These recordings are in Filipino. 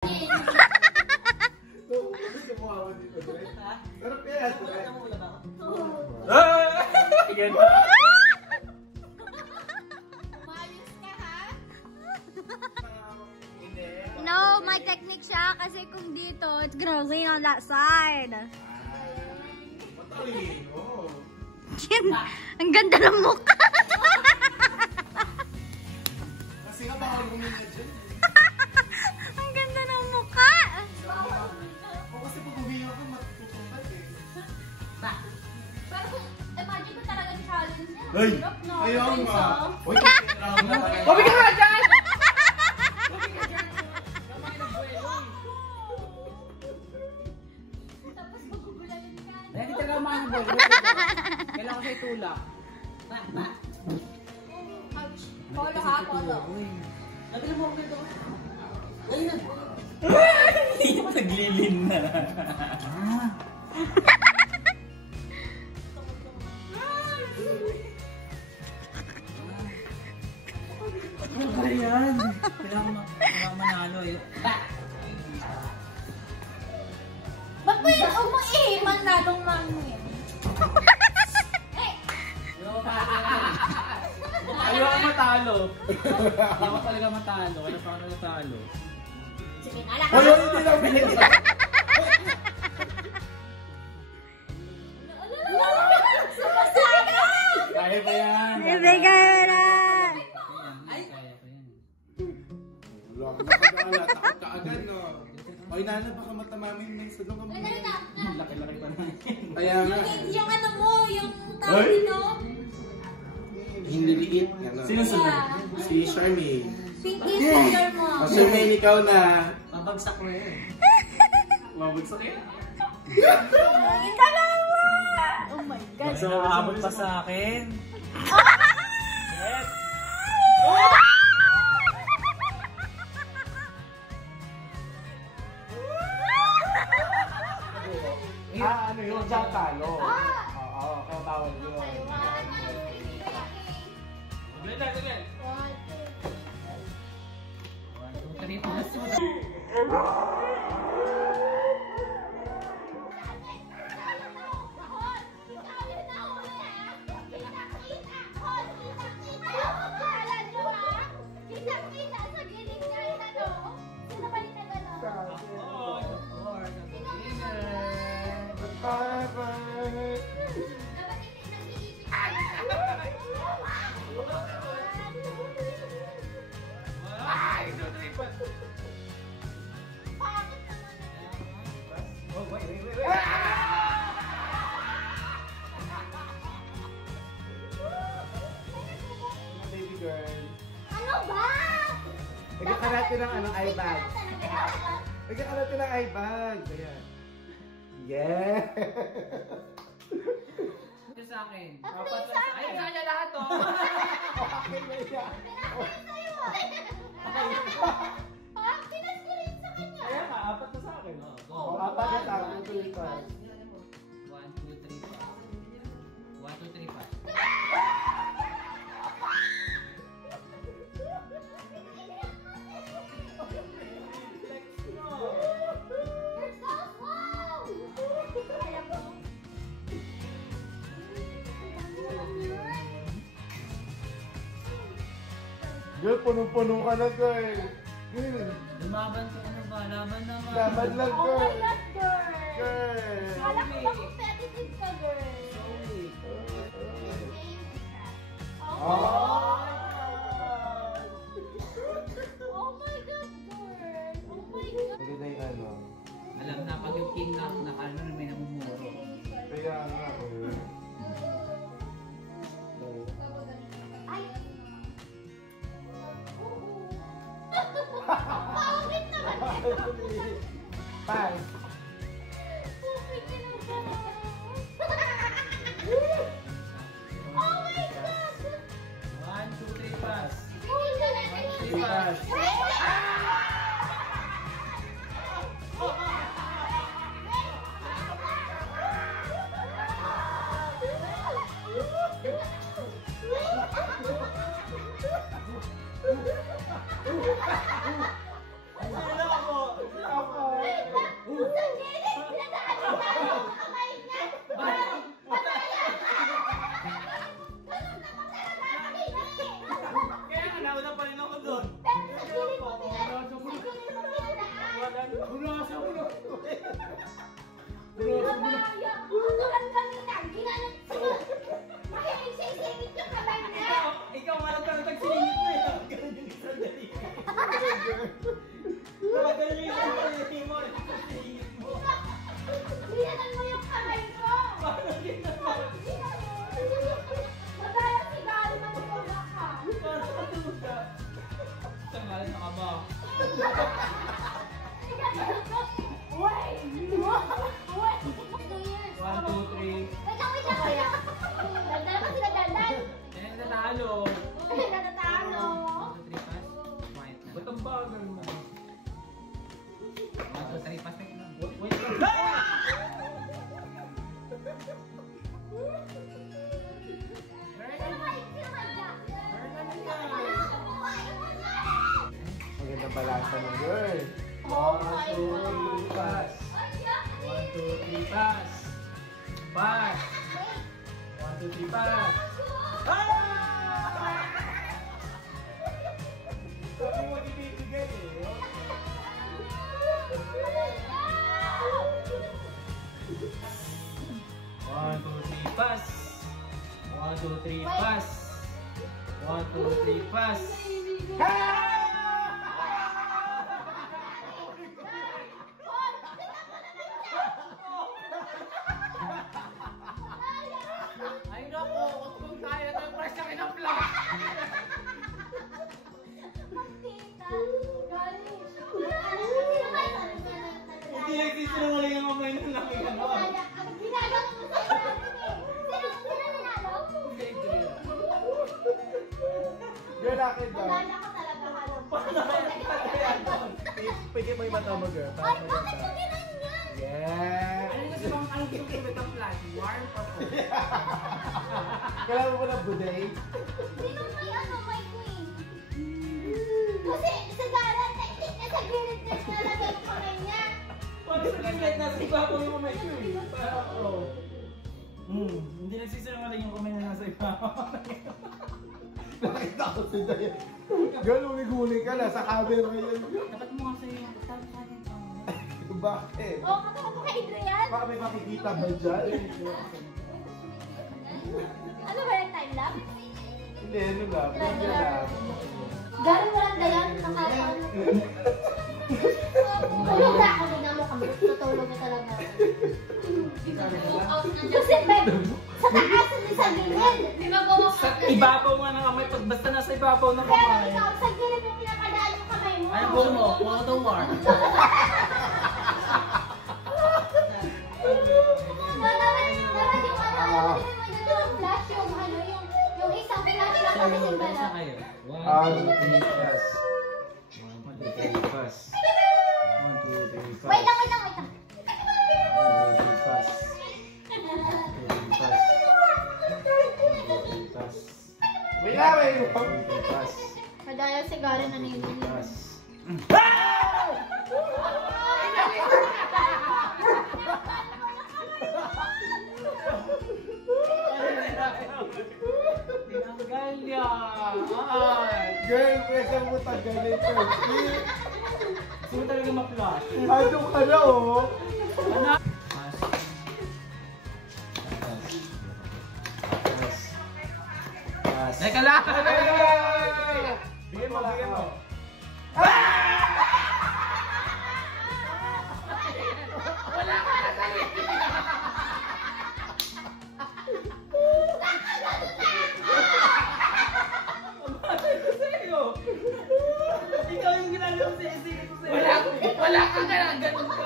Sarap yan. No, may technique siya kasi kung dito, it's gonna lean on that side. Ang ganda ng mukha. Kasi nga baka lumina dyan. Ang ganda ng mukha. O kasi pag huminga ako, matutumbad eh. Pero kung imagine ko talaga challenge niya. Ay! Hirap, no? Ayaw nga! Uy! Bobby ka nga dyan! Tapos magugulayan ka. Dahil hindi talaga mga boy. Kailangan ko siya itulak. Ouch. Polo ha, polo. Nabila mo ako ito. Ayun na. Hindi mo naglilin na. Ano ba yan? Kailangan manalo eh. Ba't ba yun? Huwag mo ihiman lalong mango yan. Ayaw ka matalo. Ayaw ka talaga matalo. Wala pa ako natalo. Sige, nalak. Ayaw, hindi lang binigyan. Kaya pa yan. Ibigay na! Ay! Kaya pa yan. Wala ka nakakala. Takot ka agad, no? Ay, nana, baka matamamin na yung sadong kami. Laki-laki pa na. Kaya nga. Yung ano mo, yung tawag dito. Hindi liit. Ano? Sino sunod? Si Charmy. Pinky finger mo. O, Charmaine, ikaw na. Mabagsak mo yun. Mabagsak yan. Ikalawa! Oh my God. Gusto mo maabot pa sa akin? Yes! Ano yun? Diyan talo. Oo, kaya bawal yun. Baby girl. Ano ba? Nagkakarate ng ano, eye bag. Nagkakarate ng eye bag. Ayan. Yeah! Ito sa akin. Apat sa akin. Ay, sa kanya lahat to. Okay na yan. Pinas ko rin sa kanya. Kaya nga, apat na sa akin. Apat na tayo. Tuloy pa. 1, 2, 3, 4. 1, 2, 3, 4. Girl, punong-puno ka na, girl. Girl. Lumaban ka ano ba? Laban naman. Laban lang, Oh girl. my God, girl. Girl. Kala ko ba competitive ka, girl? Oh. Oh my God, girl. Oh my God. Maganda yung ano. Alam na pag yung king na ano may namumuro. Kaya nga, girl. Ay. Pangit naman. Pass. Pangit ka naman. Oh my God. 1, 2, 3, pass. Oh my God. Pass. 1, 2, 3. Dandan pa sila, dandan. Eh, natalo. Natatalo. 1, 2, 3, pass. Quiet na. Ba't ang bagal mo? 1, 2, 3, pass. Wait lang. Magandang balansa mo, girl. 1, 2, 3, pass. 1, 2, 3, pass. Pass. 1, 2, 3, pass. Ako mo ibibigay eh. 1, 2, 3, pass. 1, 2, 3, pass. 1, 2, 3, pass. Ay naku, kung kaya ng press na kinaplas. Hindi nagsisinungaling ang kamay ng laki ka na. Girl, akin ba? Pwede mo yung mata mo, girl. Ay, bakit mo ginanyan? Yeah! Ano gusto mong ang gusto mo itong plan? Warm pa po. Kailangan mo na buday? Sino may may queen? Kasi sa garan, technique na sa gilid na nalagay yung kamay niya. Pag sa ganyan, nasa iba ko yung kamay ko eh. Parang ako. Hindi nagsisinungaling yung kamay na nasa iba. Nakita ko si Dayan. Girl, ulig-ulig ka na sa camera yun. Dapat mo kasi yung tawag sa akin. Bakit? Oo, katulad mo kay Adrian. Baka may makikita ba dyan? Ano ba yung time lapse? Hindi, ano lang. Hindi lang. Galing walang dayan, nakakaano. Tulog na ako, tingnan mo kami. Tutulog na talaga. Kasi babe, sa taas hindi sa gilid. Di ba walk Sa out na ibabaw nga ng kamay, pag basta nasa ibabaw ng Pero kamay. ikaw, sa gilid yung pinapadaan yung kamay mo. Ano goal mo? Wall to war. Naman yung yung flash, yung ano, yung isang flash lang kami Isa simbala. kayo. 1, 2, 3, pass. 1, 2, 3, pass. 1, 2, 3, pass. Wait lang. 1, 2, 3, pass. 1, 2, 3, pass. 1, 2, 3, pass. Wait lang, wait 1, 2, 3, pass. Kadaya si Garen na nilin. Pass. Tinanggal niya. Girl, pwede mo tanggalin ko. Gusto mo talaga ma-flash? Ano ka na, oh? Ano? Pass. Pass. Teka lang! Bigyan mo, bigyan mo. Ikaw yung ginagawa sa isip ko sa'yo. Wala ka na lang! Ganun ko!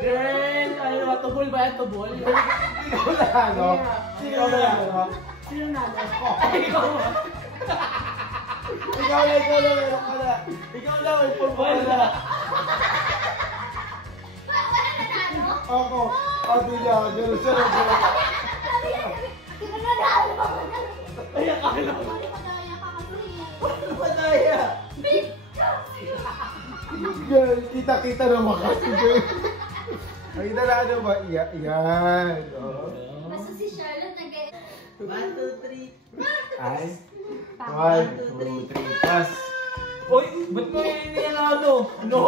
Girl, ano ba? Tubol ba yan? Tubol? Ikaw na, ano? Ikaw na, ano? Sino nanay ko? Ikaw ba? Ikaw na, meron ka na. Ikaw na, may pulpul na. Wala na ano? Ako, sabi niya, gano'n siya na gano'n. Di ba nanalo? Ay, akala ko. Kadaya ka kasi. Madaya. Girl, kita-kita naman kasi, girl. Nakita na ano ba? Yan. Oh. Basta si Charlotte nag- 1, 2, 3. Ay. 1, 2, 3, pass. Uy, ba't mo yan ano? No!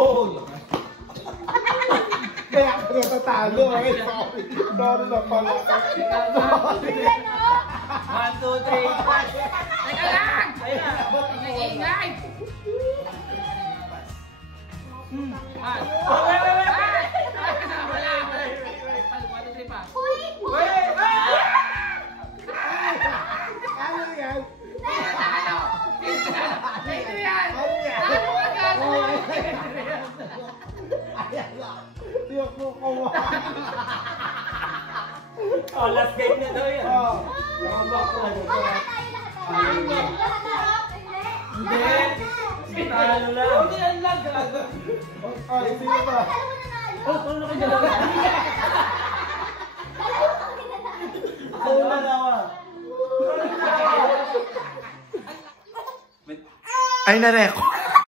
Kaya ako natatalo eh. Sorry na pala. 1, 2, 3, pass! Teka lang! Ayun na! Nag-iingay! Pass! Wait! Wait, 1, 2, 3, pass. Uy! Wait! Ano yan? Ano? Ito yan! Ano yan? Ano ka gagawin? Tiyak mo kawa. Oh, last game na daw yan. Oh. Lahat tayo. Hindi. Talo lang. Hindi ang lag. Ay, sino ba? Oh, paano na kayo dalawa? Ako na nawa. Ay, na-record.